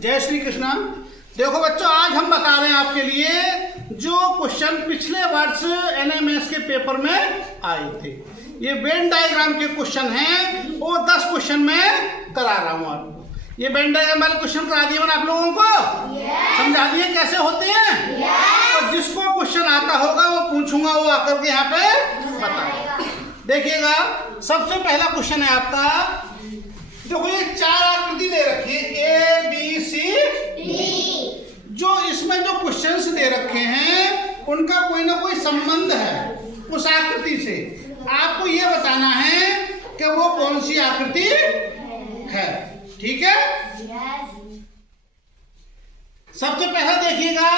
जय श्री कृष्णा। देखो बच्चों, आज हम बता रहे हैं आपके लिए जो क्वेश्चन पिछले वर्ष एनएमएस के पेपर में आए थे। ये वेन डायग्राम के क्वेश्चन हैं, वो 10 क्वेश्चन में करा रहा हूँ आपको। ये वेन डायग्राम वाले क्वेश्चन करा दिए मैंने आप लोगों को, समझा दिए कैसे होते हैं। तो जिसको क्वेश्चन आता होगा वो पूछूंगा, वो आकर के यहाँ पे बताएगा। देखिएगा, सबसे पहला क्वेश्चन है आपका। देखो ये 4 आकृति दे रखी है, ए बी सी डी। जो इसमें जो क्वेश्चंस दे रखे हैं उनका कोई ना कोई संबंध है उस आकृति से। आपको ये बताना है कि वो कौन सी आकृति है, ठीक है। सबसे पहला देखिएगा,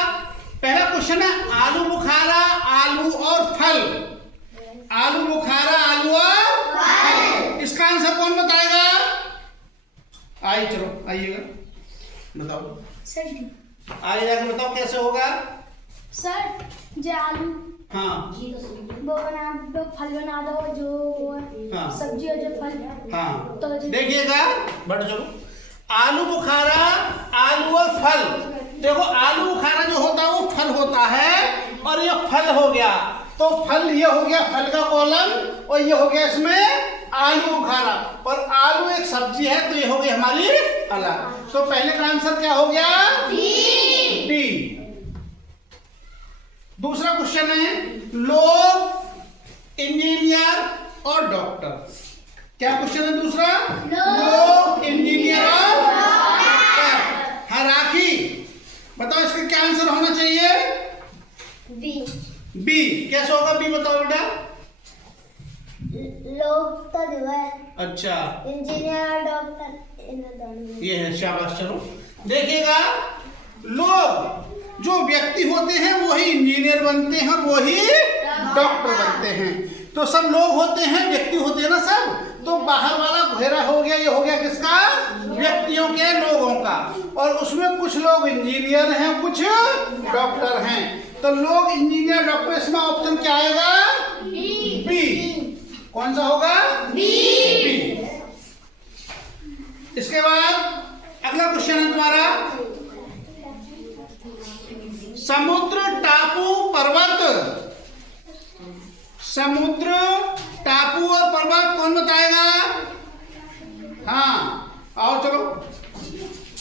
पहला क्वेश्चन है आलू बुखारा, आलू और फल। आलू बुखारा, आलू और फल, इसका आंसर कौन बताएगा? आइए, चलो आइएगा, बताओ सर। आइएगा, बताओ कैसे होगा सर जो आलू, हाँ वो बना दो, फल बना दो, जो हाँ सब्जी और जो फल, हाँ। तो देखिएगा, बढ़ चलो। आलू बुखारा, आलू और फल। देखो आलू बुखारा जो होता है वो फल होता है, और ये फल हो गया, तो फल ये हो गया फल का कॉलम, और ये हो गया इसमें आलू बुखारा। और आलू एक सब्जी है, तो ये हो गई हमारी अलग। तो पहले का आंसर क्या हो गया? डी। दूसरा क्वेश्चन है लोग, इंजीनियर और डॉक्टर। क्या क्वेश्चन है दूसरा? लोग, इंजीनियर और डॉक्टर। हायरार्की। बताओ इसका क्या आंसर होना चाहिए? बी। बी। कैसे होगा बी, बताओ बेटा। लोग तो जो है, अच्छा, इंजीनियर और डॉक्टर, ये है, शाबाश। चलो देखिएगा, लोग जो व्यक्ति होते हैं वही इंजीनियर बनते हैं और वही डॉक्टर बनते हैं। तो सब लोग होते हैं, व्यक्ति होते हैं ना सब। तो बाहर वाला घेरा हो गया, ये हो गया किसका? व्यक्तियों के, लोगों का। और उसमें कुछ लोग इंजीनियर हैं, कुछ डॉक्टर हैं। तो लोग, इंजीनियर, डॉक्टर, इसमें ऑप्शन क्या आएगा? बी। कौन सा होगा? बी। इसके बाद अगला क्वेश्चन है तुम्हारा, समुद्र, टापू, पर्वत। समुद्र, टापू और पर्वत कौन बताएगा? हाँ आओ, चलो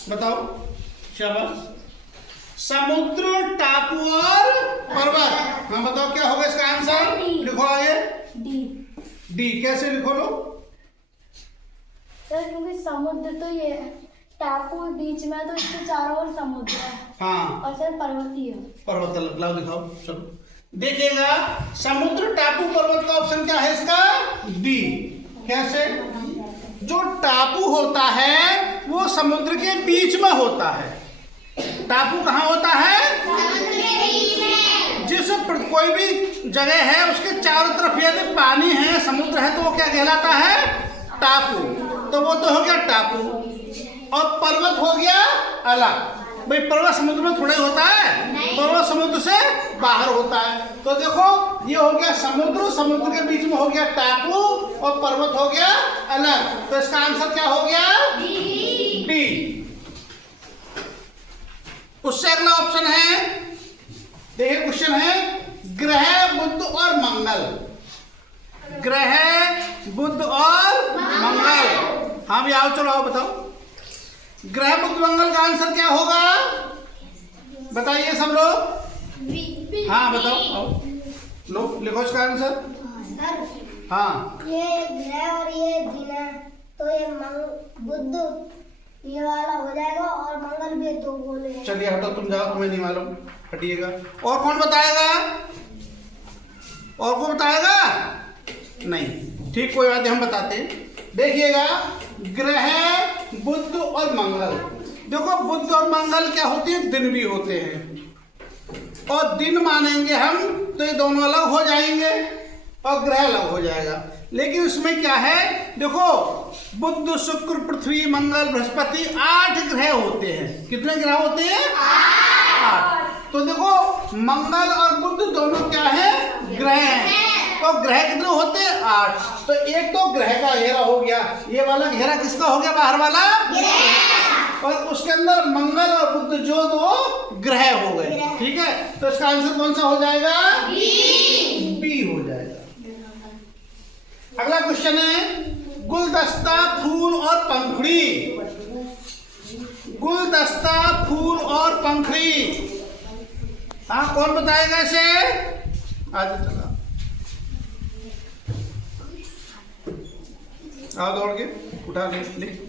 बताओ, शाबाश। समुद्र, टापू और पर्वत, हाँ बताओ क्या होगा इसका आंसर? लिखो आगे। डी। डी। कैसे लिखो लो? सर क्योंकि समुद्र तो ये टापू बीच में, तो इसके चारों ओर समुद्र है। हाँ, और सर पर्वतीय है। पर्वत लाओ, दिखाओ। चलो देखिएगा, समुद्र, टापू, पर्वत का ऑप्शन क्या है इसका? डी। कैसे? जो टापू होता है वो समुद्र के बीच में होता है। टापू कहाँ होता है? समुद्र के बीच में। जिस कोई भी जगह है उसके चारों तरफ यदि पानी है, समुद्र है, तो वो क्या कहलाता है? टापू। तो वो तो हो गया टापू। और पर्वत हो गया अलग। भाई पर्वत समुद्र में थोड़ा ही होता है, पर्वत समुद्र से बाहर होता है। तो देखो ये हो गया समुद्र, समुद्र के बीच में हो गया टापू, और पर्वत हो गया अलग। तो इसका आंसर क्या हो गया? डी। उससे अगला ऑप्शन है, देखिए क्वेश्चन है ग्रह बुध और मंगल। ग्रह बुध और मंगल, हाँ भी आओ, चलो आओ बताओ। ग्रह बुध मंगल का आंसर क्या होगा? बताइए सब लोग। हाँ बताओ, आओ लो, लिखो इसका आंसर। सर हाँ, ये ग्रह और ये दिन है, तो ये बुध ये वाला हो जाएगा, और मंगल भी दो बोले। चलिए हटो, तुम जाओ, तुम्हें नहीं मालूम, हटिएगा। और कौन बताएगा? और कौन बताएगा? नहीं, ठीक, कोई बात नहीं, हम बताते हैं। देखिएगा, ग्रह बुध और मंगल। देखो बुध और मंगल क्या होते हैं? दिन भी होते हैं, और दिन मानेंगे हम तो ये दोनों अलग हो जाएंगे और ग्रह अलग हो जाएगा। लेकिन इसमें क्या है, देखो बुध, शुक्र, पृथ्वी, मंगल, बृहस्पति, 8 ग्रह होते हैं। कितने ग्रह होते हैं? 8। तो देखो मंगल और बुध दोनों क्या है? ग्रह हैं। तो ग्रह कितने होते हैं? 8। तो एक तो ग्रह का घेरा हो गया, ये वाला घेरा किसका हो गया? बाहर वाला ग्रह। और उसके अंदर मंगल और बुध जो दो ग्रह हो गए, ठीक है। तो इसका आंसर कौन सा हो जाएगा? बी हो जाएगा। अगला क्वेश्चन है गुलदस्ता, फूल और पंखुड़ी। गुलदस्ता, फूल और पंखुड़ी, हाँ कौन बताएगा इसे? आज चला आओ दौड़ के उठा लिख।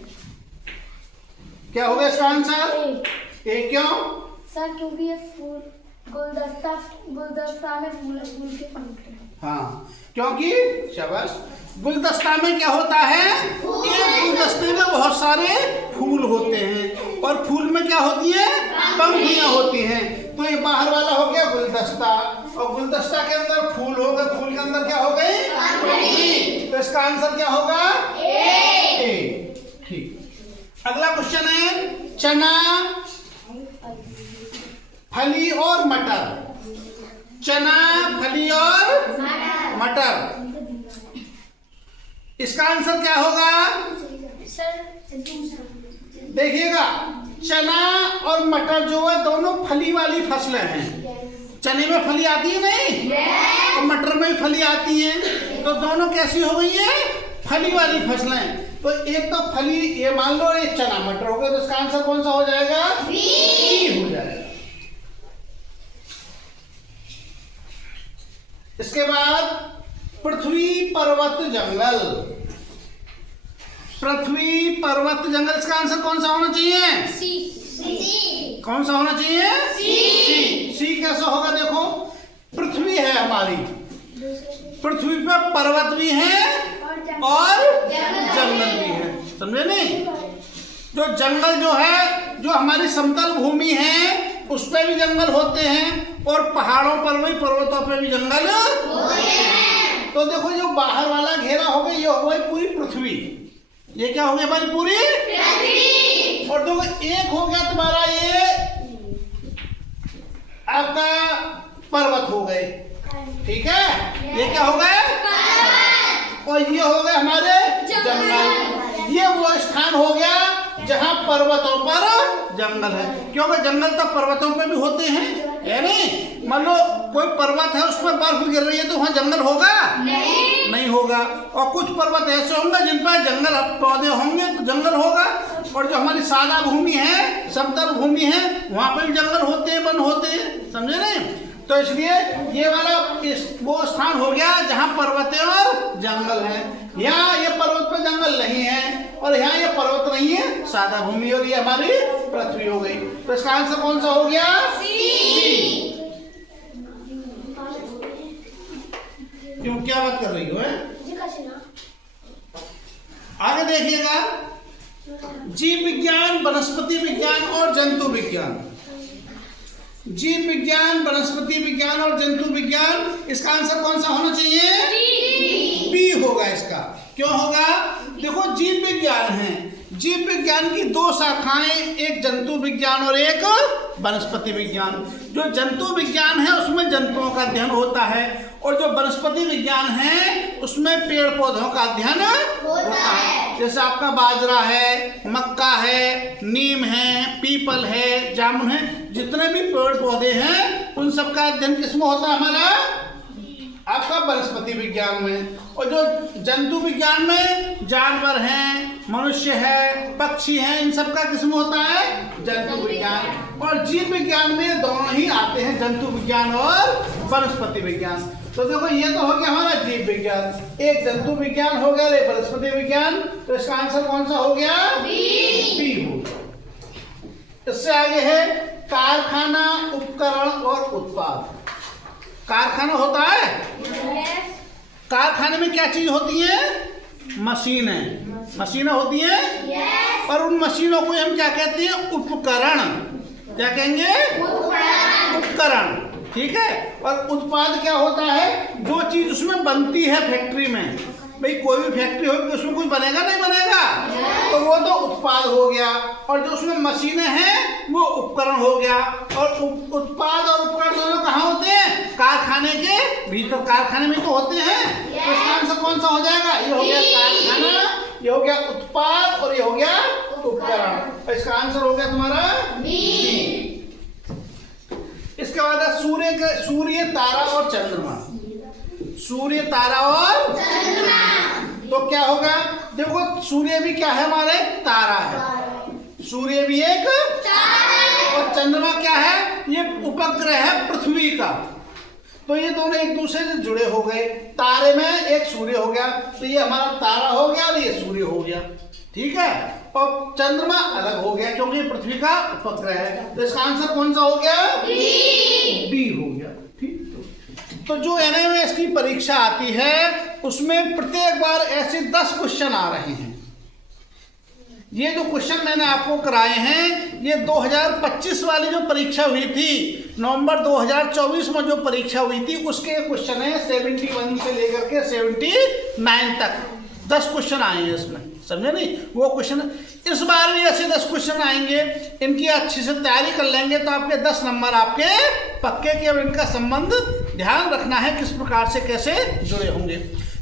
क्या होगा इसका आंसर? ए क्यों? सर क्योंकि ये फूल गुलदस्ता में फूल के पंख। हाँ, क्योंकि शाबाश, गुलदस्ता में क्या होता है? एक गुलदस्ते में बहुत सारे फूल होते हैं और फूल में क्या होती है? पंखुड़ियां होती हैं। तो ये बाहर वाला हो गया गुलदस्ता और गुलदस्ता के अंदर फूल हो गए, फूल के अंदर क्या हो गई? पंखुड़ी। तो इसका आंसर क्या होगा? ए। ठीक। अगला क्वेश्चन है चना, फली और मटर। चना, फली और मटर, इसका आंसर क्या होगा? देखिएगा, चना और मटर जो है दोनों फली वाली फसलें हैं। चने में फली आती है नहीं और मटर में फली आती है, तो दोनों कैसी हो गई है? फली वाली फसलें। तो एक तो फली, ये मान लो ये चना मटर हो गया, तो इसका आंसर कौन सा हो जाएगा? बी हो जाएगा। इसके बाद पृथ्वी, पर्वत, जंगल। पृथ्वी, पर्वत, जंगल, इसका आंसर कौन सा होना चाहिए? सी। कौन सा होना चाहिए? सी। सी कैसा होगा? देखो, पृथ्वी है हमारी, पृथ्वी पे पर्वत भी है और जंगल भी है, समझे नहीं? जो जंगल जो है, जो हमारी समतल भूमि है उस पे भी जंगल होते हैं और पहाड़ों पर भी, पर्वतों पे भी जंगल होते हैं। तो देखो, जो बाहर वाला घेरा हो गया, ये हो गई पूरी पृथ्वी। ये क्या हो गया हमारी? पूरी पृथ्वी। और देखो, एक हो गया तुम्हारा ये आपका पर्वत हो गए, ठीक है। ये क्या हो गए? और ये हो गए हमारे जंगल। ये वो स्थान हो गया जहां पर्वतों पर जंगल है, क्योंकि जंगल तो पर्वतों पे भी होते हैं, है नहीं? मान लो कोई पर्वत है, उसमें बर्फ गिर रही है, तो वहां जंगल होगा? नहीं होगा। और कुछ पर्वत ऐसे होंगे जिन पर जंगल पौधे होंगे तो जंगल होगा। और जो हमारी सादा भूमि है, समतल भूमि है, वहां पर भी जंगल होते हैं, वन होते हैं, समझे नहीं? तो इसलिए ये वाला वो स्थान हो गया जहां पर्वत और जंगल है। यहाँ ये पर्वत पे जंगल नहीं है और यहाँ ये पर्वत नहीं है, सादा भूमि, और ये हमारी पृथ्वी हो गई। तो इसका आंसर कौन सा हो गया? सी। क्यों, क्या बात कर रही हो? आगे देखिएगा, जीव विज्ञान, वनस्पति विज्ञान और जंतु विज्ञान। जीव विज्ञान, वनस्पति विज्ञान और जंतु विज्ञान, इसका आंसर कौन सा होना चाहिए? बी होगा इसका। क्यों होगा? देखो, जीव विज्ञान है, जीव विज्ञान की दो शाखाएं, एक जंतु विज्ञान और एक वनस्पति विज्ञान। जो जंतु विज्ञान है उसमें जंतुओं का अध्ययन होता है और जो वनस्पति विज्ञान है उसमें पेड़ पौधों का अध्ययन होता है। जैसे आपका बाजरा है, मक्का है, नीम है, पीपल है, जामुन है, जितने भी पेड़ पौधे हैं उन सब का अध्ययन किसमें होता है? हमारा आपका वनस्पति विज्ञान में। और जो जंतु विज्ञान में जानवर हैं, मनुष्य है, पक्षी हैं, इन सब का किसमें होता है? जंतु विज्ञान। और जीव विज्ञान में दोनों ही आते हैं, जंतु विज्ञान और वनस्पति विज्ञान। तो देखो, ये तो हो गया हमारा जीव विज्ञान, एक जंतु विज्ञान हो गया, एक वनस्पति विज्ञान। तो इसका आंसर कौन सा हो गया? बी हो गया। इससे आगे है कारखाना, उपकरण और उत्पाद। कारखाना होता है, कारखाने में क्या चीज होती है? मशीनें। मशीनें होती हैं और उन मशीनों को हम क्या कहते हैं? उपकरण। क्या कहेंगे? उपकरण, ठीक है। और उत्पाद क्या होता है? जो चीज उसमें बनती है फैक्ट्री में। भाई कोई भी फैक्ट्री होगी उसमें कुछ बनेगा नहीं बनेगा, तो वो तो उत्पाद हो गया। और जो उसमें मशीनें हैं वो उपकरण हो गया। और उत्पाद और उपकरण दोनों कहाँ होते हैं? कारखाने के भीतर, कारखाने में तो होते हैं। तो इसका आंसर कौन सा हो जाएगा? ये हो गया कारखाना ये हो गया उत्पाद और ये हो गया उपकरण। और इसका आंसर हो गया तुम्हारा बी। इसके बाद है सूर्य, तारा और चंद्रमा। सूर्य, तारा और चंद्रमा। तो क्या होगा, देखो सूर्य भी क्या है हमारे, तारा है। सूर्य भी एक तारा है और चंद्रमा क्या है, ये उपग्रह है पृथ्वी का। तो ये दोनों एक दूसरे से जुड़े हो गए। तारे में एक सूर्य हो गया, तो ये हमारा तारा हो गया और ये सूर्य हो गया, ठीक है। और चंद्रमा अलग हो गया क्योंकि पृथ्वी का उपग्रह है। तो इसका आंसर कौन सा हो गया, बी हो गया, ठीक। तो जो एनएमएस की परीक्षा आती है उसमें प्रत्येक बार ऐसे 10 क्वेश्चन आ रहे हैं। ये जो क्वेश्चन मैंने आपको कराए हैं, ये 2025 वाली जो परीक्षा हुई थी, नवंबर 2024 में जो परीक्षा हुई थी, उसके क्वेश्चन है 71 से लेकर के 79 तक 10 क्वेश्चन आए हैं इसमें, समझे नहीं। वो क्वेश्चन इस बार भी ऐसे 10 क्वेश्चन आएंगे, इनकी अच्छी से तैयारी कर लेंगे तो आपके 10 नंबर आपके पक्के के। और इनका संबंध ध्यान रखना है किस प्रकार से कैसे जुड़े होंगे।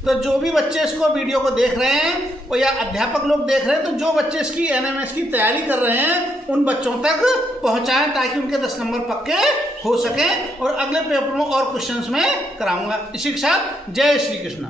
तो जो भी बच्चे इसको वीडियो को देख रहे हैं और या अध्यापक लोग देख रहे हैं, तो जो बच्चे इसकी एनएमएस की तैयारी कर रहे हैं उन बच्चों तक पहुंचाएं ताकि उनके 10 नंबर पक्के हो सके। और अगले पेपर में और क्वेश्चंस में कराऊंगा। इसी के साथ जय श्री कृष्ण।